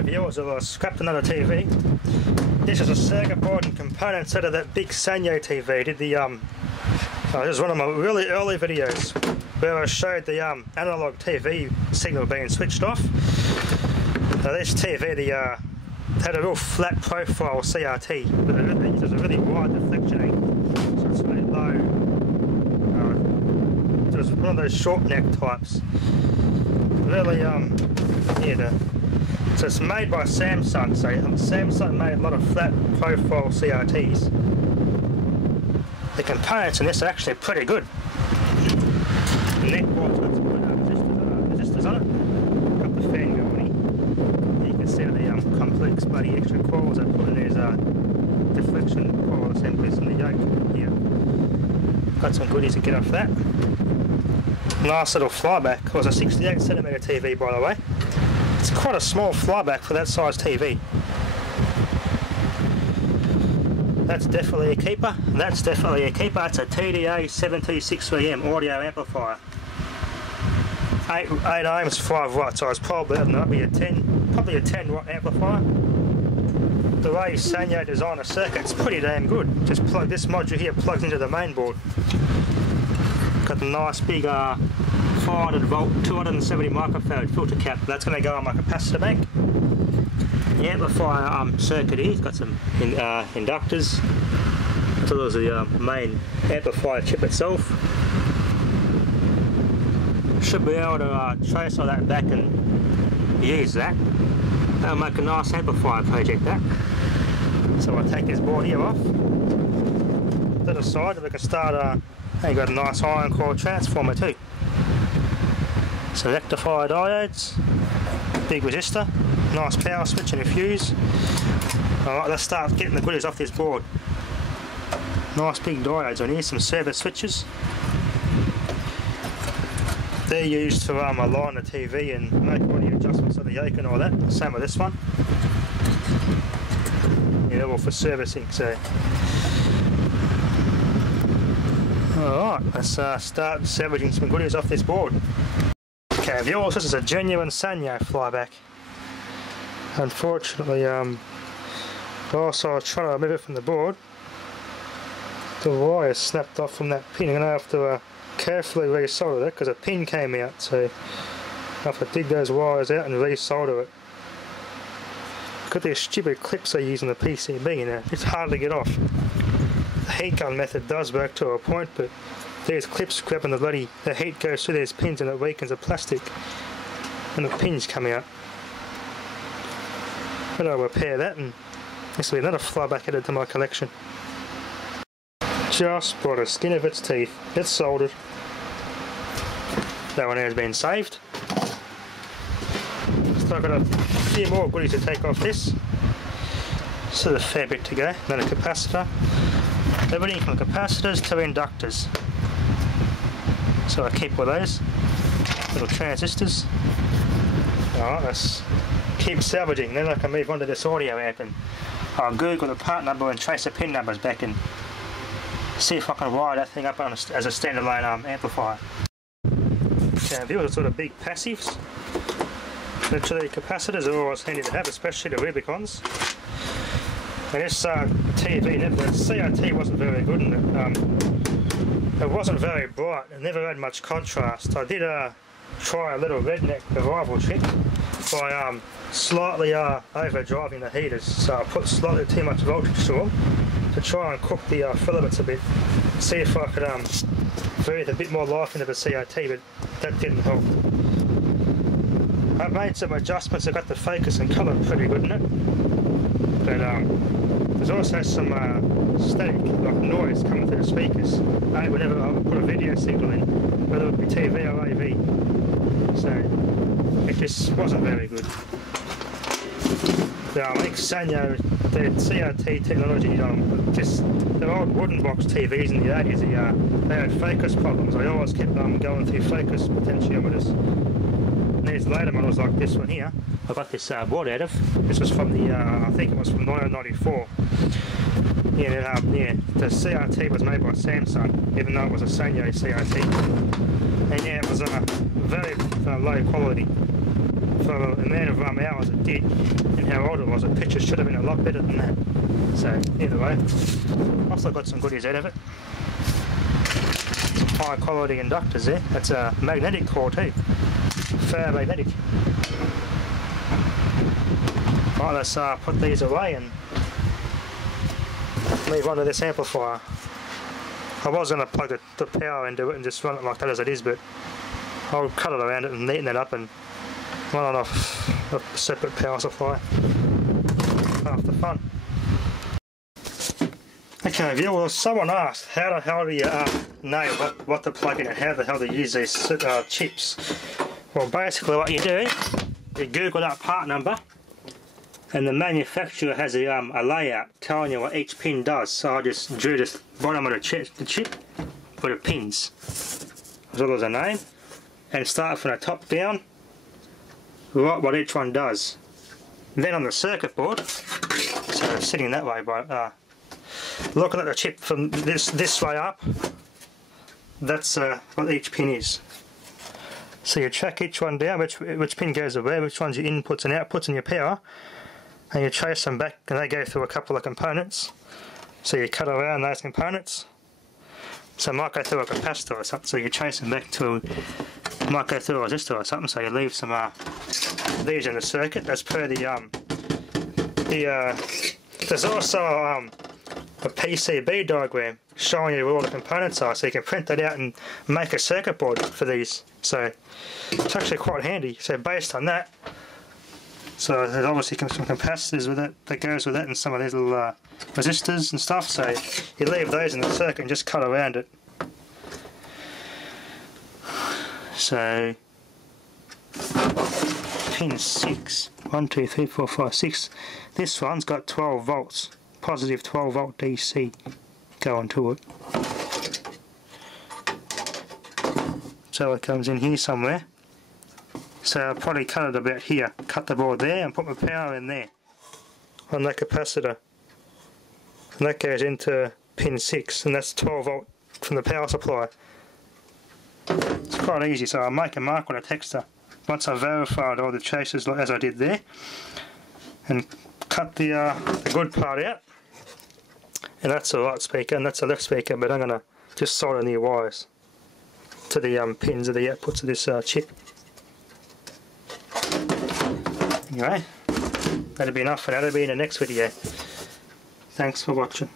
Okay, viewers, I've scrapped another TV. This is a circuit board and components out of that big Sanyo TV. I did the this is one of my really early videos where I showed the analog TV signal being switched off. Now this TV, had a real flat profile CRT, but it uses a really wide deflection angle, so it's really low. It was one of those short neck types. Really, so it's made by Samsung, so Samsung made a lot of flat profile CRTs. The components in this are actually pretty good. The neck board's got some good resistors on it. Got the fan going. You can see the complex bloody extra coils I put in these deflection coil assemblies in the yoke here. Got some goodies to get off that. Nice little flyback. It was a 68cm TV, by the way. It's quite a small flyback for that size TV. That's definitely a keeper. That's definitely a keeper. It's a TDA 726VM audio amplifier. 8 ohms, 5 watts. So it's probably a 10 watt amplifier. The way Sanyo designed a circuit's pretty damn good. Just plug this module here, plugs into the main board. Got the nice big 400 volt 270 microfarad filter cap. That's going to go on my capacitor bank. The amplifier circuit here, it's got some inductors. So there's the main amplifier chip itself. Should be able to trace all that back and use that. That'll make a nice amplifier project, that. So I'll take this board here off to the side and we can start and got a nice iron core transformer too. So rectifier diodes, big resistor, nice power switch and a fuse. Alright, let's start getting the goodies off this board. Nice big diodes on here, some service switches. They're used to align the TV and make audio adjustments of the yoke and all that. Same with this one. Yeah, all for servicing, so. Alright, let's start salvaging some goodies off this board. Okay, viewers, this is a genuine Sanyo flyback. Unfortunately, whilst I was trying to remove it from the board, the wire snapped off from that pin. I'm going to have to carefully resolder it because a pin came out, so I have to dig those wires out and resolder it. Got these stupid clips I use on the PCB and it's hard to get off. The heat gun method does work to a point, but these clips grabbing the heat goes through these pins and it weakens the plastic and the pins come out. But I'll repair that and this will be another flyback added to my collection. Just by the skin of its teeth, it's soldered. That one has been saved. So I've got a few more goodies to take off this. So there's a fair bit to go. Then a capacitor. Everything from capacitors to inductors. So I keep all those little transistors. Alright, let's keep salvaging. Then I can move on to this audio amp and I'll Google the part number and trace the pin numbers back and see if I can wire that thing up as a standalone amplifier. Okay, these are sort of big passives. Literally, capacitors are always handy to have, especially the Rubicons. And this TV, the CRT wasn't very good and it wasn't very bright. It never had much contrast. I did try a little redneck revival trick by slightly overdriving the heaters. So I put slightly too much voltage to them to try and cook the filaments a bit. See if I could breathe a bit more life into the CRT, but that didn't help. I've made some adjustments. I got the focus and colour pretty good in it, but there's also some static, like noise, coming through the speakers. Whenever I put a video signal in, whether it be TV or AV, so it just wasn't very good. I think Sanyo, the CRT technology, just the old wooden box TVs in the 80s, they had focus problems. I always kept going through focus potentiometers. And there's later models like this one here. I got this board out of. This was from the, I think it was from 1994. Yeah, the CRT was made by Samsung, even though it was a Sanyo CRT. And yeah, it was very low quality. for the amount of hours it did and how old it was, the picture should have been a lot better than that. So either way, I still got some goodies out of it. Some high quality inductors there. That's a magnetic core too. Ferromagnetic. Right, let's put these away and move on to this amplifier. I was going to plug the power into it and just run it like that as it is, but I'll cut it around it and neaten it up and run it off a separate power supply. Half the fun. Okay, well, someone asked how the hell do you know what to plug in and how the hell to use these chips. Well, basically what you do, you Google that part number, and the manufacturer has a layout telling you what each pin does. So I just drew this bottom of the chip with the pins, as well as a name, and start from the top down, write what each one does. Then on the circuit board, so sitting that way by looking at the chip from this way up, that's what each pin is. So you track each one down, which pin goes to where, which one's your inputs and outputs and your power, and you trace them back, and they go through a couple of components. So you cut around those components. So it might go through a capacitor or something, so you trace them back to, might go through a resistor or something, so you leave some these in the circuit as per the there's also a PCB diagram showing you where all the components are, so you can print that out and make a circuit board for these. So it's actually quite handy. So based on that, so there's obviously some capacitors with it that goes with it, and some of these little resistors and stuff. So you leave those in the circuit and just cut around it. So pin 6, 1, 2, 3, 4, 5, 6. This one's got 12 volts, positive 12 volt DC going to it. So it comes in here somewhere. So I'll probably cut it about here, cut the board there and put my power in there on that capacitor. And that goes into pin 6, and that's 12 volt from the power supply. It's quite easy, so I'll make a mark with a texter once I've verified all the traces as I did there, and cut the good part out. And that's a right speaker and that's a left speaker, but I'm going to just solder new wires to the pins of the outputs of this chip. Anyway, that'll be enough for now. That'll be in the next video. Thanks for watching.